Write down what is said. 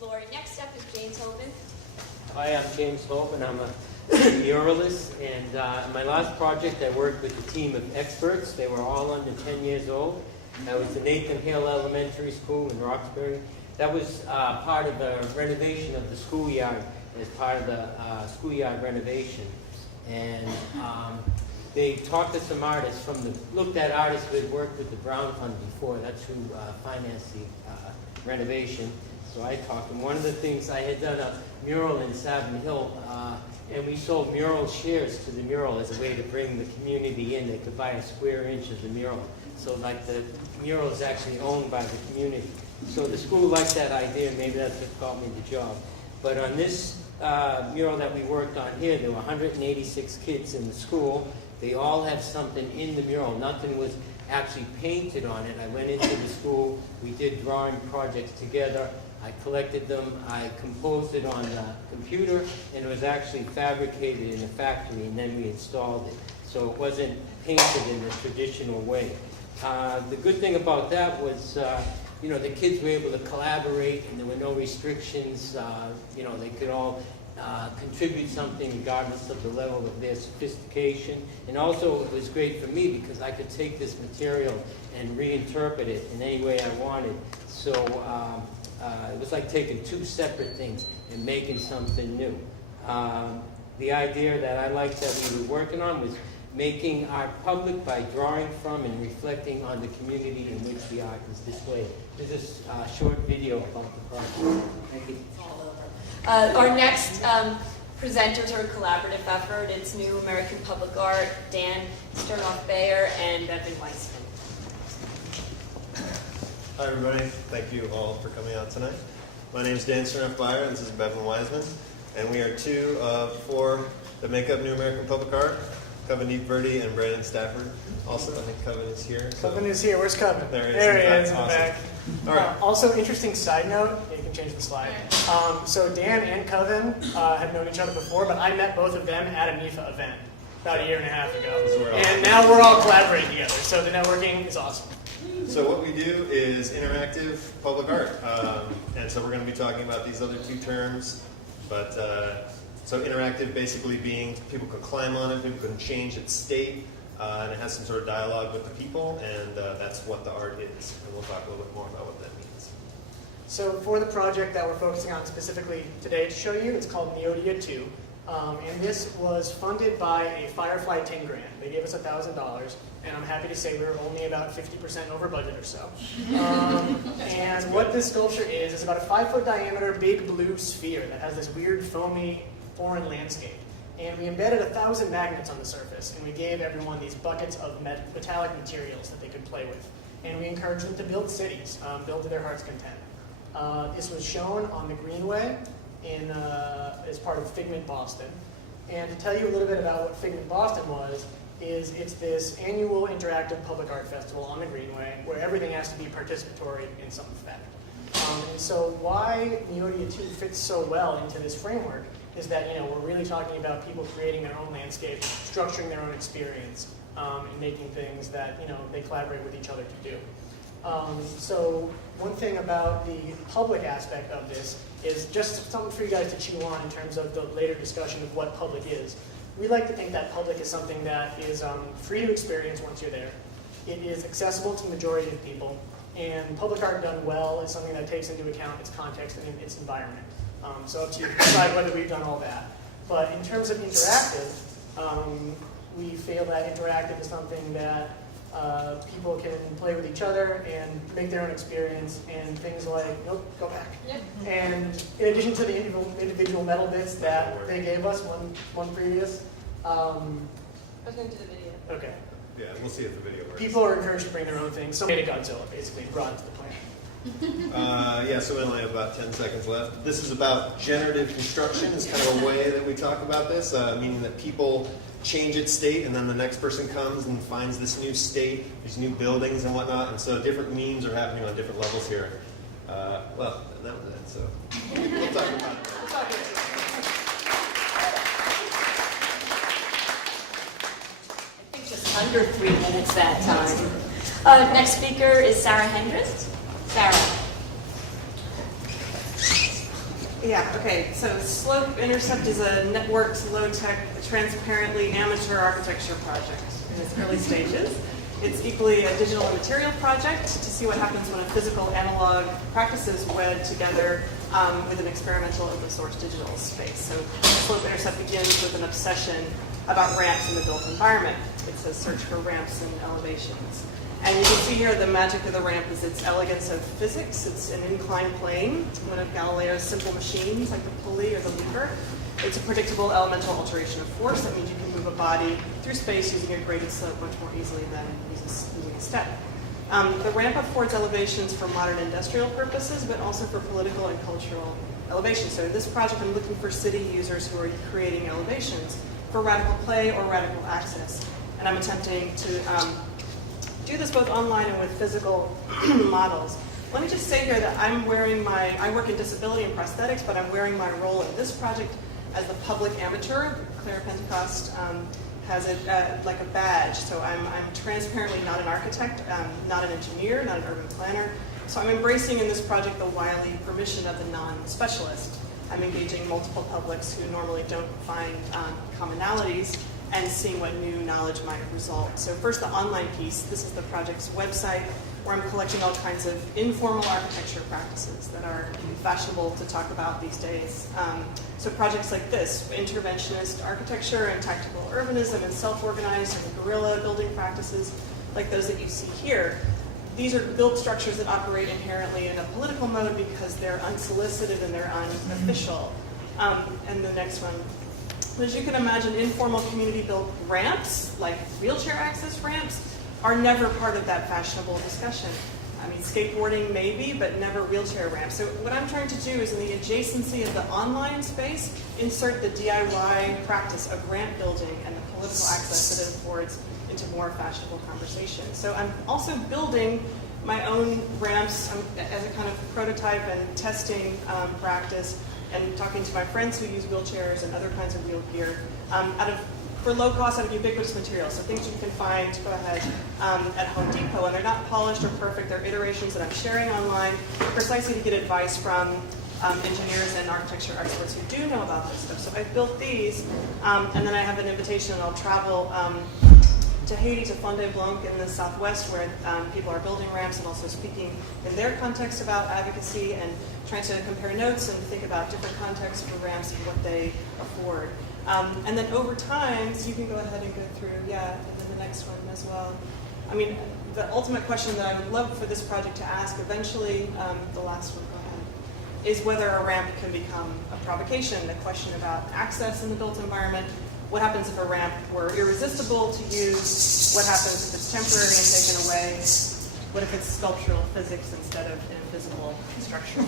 Lori. Next up is James Hoban. Hi, I'm James Hoban. I'm a muralist, and my last project I worked with a team of experts. They were all under 10 years old. That was the Nathan Hale Elementary School in Roxbury. That was part of the renovation of the schoolyard, as part of the schoolyard renovation. And they talked to some artists looked at artists who had worked with the Brown Fund before. That's who financed the renovation. So I talked to them. One of the things, I had done a mural in Savin Hill, and we sold mural shares to the mural as a way to bring the community in. They could buy a square inch of the mural. So like the mural is actually owned by the community. So the school liked that idea, and maybe that's what got me the job. But on this mural that we worked on here, there were 186 kids in the school. They all have something in the mural. Nothing was actually painted on it. I went into the school. We did drawing projects together. I collected them. I composed it on the computer, and it was actually fabricated in a factory, and then we installed it. So it wasn't painted in the traditional way. The good thing about that was, the kids were able to collaborate, and there were no restrictions. They could all contribute something regardless of the level of their sophistication. And also it was great for me because I could take this material and reinterpret it in any way I wanted. So it was like taking two separate things and making something new. The idea that I liked that we were working on was making art public by drawing from and reflecting on the community in which the art is displayed. This is a short video about the project. Thank you. Our next presenters are a collaborative effort. It's New American Public Art, Dan Sternoff-Bayer, and Bevan Weissman. Hi everybody, thank you all for coming out tonight. My name is Dan Sternoff-Bayer, and this is Bevan Weissman, and we are two of four that make up New American Public Art. Coven Verdi and Brandon Stafford. Also, I think Coven is here. Coven is here. Where's Coven? There he is. There he is in the Awesome. back. All right. Also, interesting side note. Yeah, you can change the slide. So Dan and Coven have known each other before, but I met both of them at a NEFA event about a year and a half ago. And now we're all collaborating together. So the networking is awesome. So what we do is interactive public art. And so we're going to be talking about these other two terms. But so interactive basically being people can climb on it, people can change its state, and it has some sort of dialogue with the people, and that's what the art is. And we'll talk a little bit more about what that means. So for the project that we're focusing on specifically today to show you, it's called Neodia 2. And this was funded by a Firefly 10 grant. They gave us $1,000, and I'm happy to say we were only about 50% over budget or so. And what this sculpture is about a 5-foot diameter big blue sphere that has this weird foamy foreign landscape. And we embedded 1,000 magnets on the surface, and we gave everyone these buckets of metallic materials that they could play with. And we encouraged them to build cities, build to their heart's content. This was shown on the Greenway as part of Figment Boston. And to tell you a little bit about what Figment Boston was, it's this annual interactive public art festival on the Greenway where everything has to be participatory in some effect. And so why Neodia 2 fits so well into this framework is that we're really talking about people creating their own landscape, structuring their own experience, and making things that they collaborate with each other to do. So one thing about the public aspect of this is just something for you guys to chew on in terms of the later discussion of what public is. We like to think that public is something that is free to experience once you're there. It is accessible to the majority of people, and public art done well is something that takes into account its context and its environment. So up to you to decide whether we've done all that. But in terms of interactive, we feel that interactive is something that people can play with each other and make their own experience, and things like, nope, go back. Yep. And in addition to the individual metal bits that they gave us, one previous. I was going to do the video. Okay. Yeah, we'll see if the video works. People are encouraged to bring their own things. So made a Godzilla, basically, brought it to the plant. So we only have about 10 seconds left. This is about generative construction. It's kind of a way that we talk about this, meaning that people change its state, and then the next person comes and finds this new state, these new buildings and whatnot. And so different memes are happening on different levels here. Well, that was it. So we'll talk about it. I think just under 3 minutes that time. Next speaker is Sarah Hendrix. Sarah. Yeah, okay, so Slope Intercept is a networked, low-tech, transparently amateur architecture project in its early stages. It's equally a digital and material project to see what happens when a physical analog practices wed together with an experimental open source digital space. So Slope Intercept begins with an obsession about ramps in the built environment. It's a search for ramps and elevations. And you can see here the magic of the ramp is its elegance of physics. It's an inclined plane, one of Galileo's simple machines, like the pulley or the lever. It's a predictable elemental alteration of force. That means you can move a body through space using a graded slope much more easily than using a step. The ramp affords elevations for modern industrial purposes, but also for political and cultural elevations. So in this project, I'm looking for city users who are creating elevations for radical play or radical access. And I'm attempting to do this both online and with physical models. Let me just say here that I work in disability and prosthetics, but I'm wearing my role in this project as the public amateur. Claire Pentecost has it like a badge. So I'm transparently not an architect, not an engineer, not an urban planner. So I'm embracing in this project the wily permission of the non-specialist. I'm engaging multiple publics who normally don't find commonalities and seeing what new knowledge might result. So first, the online piece. This is the project's website, where I'm collecting all kinds of informal architecture practices that are fashionable to talk about these days. So projects like this, interventionist architecture and tactical urbanism and self-organized and guerrilla building practices like those that you see here. These are built structures that operate inherently in a political mode because they're unsolicited and they're unofficial. And the next one. As you can imagine, informal community-built ramps, like wheelchair access ramps, are never part of that fashionable discussion. I mean, skateboarding maybe, but never wheelchair ramps. So what I'm trying to do is in the adjacency of the online space, insert the DIY practice of ramp building and the political access that it affords into more fashionable conversation. So I'm also building my own ramps as a kind of prototype and testing practice, and talking to my friends who use wheelchairs and other kinds of wheel gear for low cost out of ubiquitous materials. So things you can find, go ahead, at Home Depot, and they're not polished or perfect. They're iterations that I'm sharing online precisely to get advice from engineers and architecture experts who do know about this stuff. So I've built these, and then I have an invitation, and I'll travel to Haiti, to Fonde Blanc in the southwest, where people are building ramps and also speaking in their context about advocacy and trying to compare notes and think about different contexts for ramps and what they afford. And then over time, so you can go ahead and go through, and then the next one as well. I mean, the ultimate question that I would love for this project to ask eventually, the last one, go ahead, is whether a ramp can become a provocation, a question about access in the built environment. What happens if a ramp were irresistible to use? What happens if it's temporary and taken away? What if it's sculptural physics instead of invisible structural?